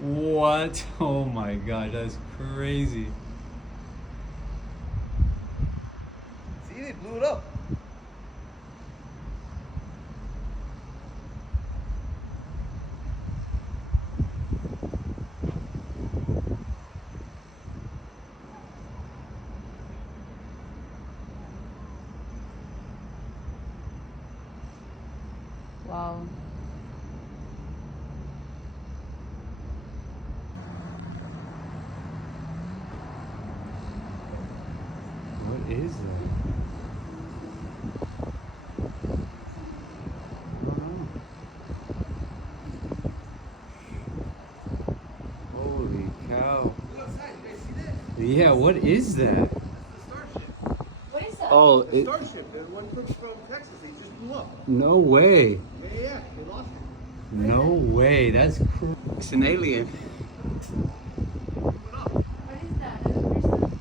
What? Oh my god, that's crazy. See, they blew it up. Wow. What is that? Holy cow. Look outside, you guys see that? Yeah, what is that? That's the Starship. What is that? Oh, The it, Starship, the one from Texas, they just blew up. no way. Yeah, they lost it. No way. That's crazy. It's an alien. Blew it up. What is that? I don't understand.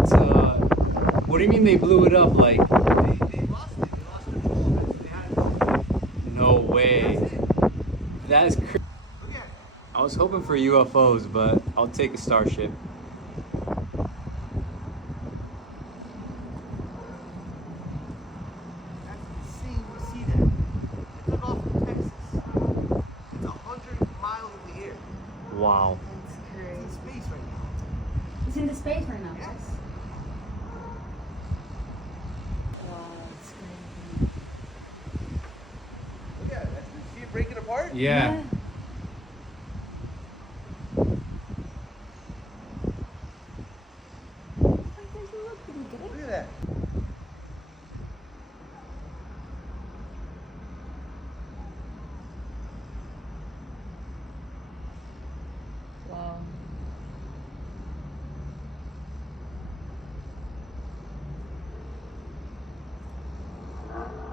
It's what do you mean they blew it up? Like, They lost it. They lost control of it. They had it. no way. That's it. That's crazy. Look at it. I was hoping for UFOs, but I'll take a Starship. That's insane to see that. It took off from Texas. It's 100 miles in the air. Wow. That's It's crazy. in space right now. It's in the space right now. Yes. Wow, that's crazy. Look at it. See it breaking apart? Yeah.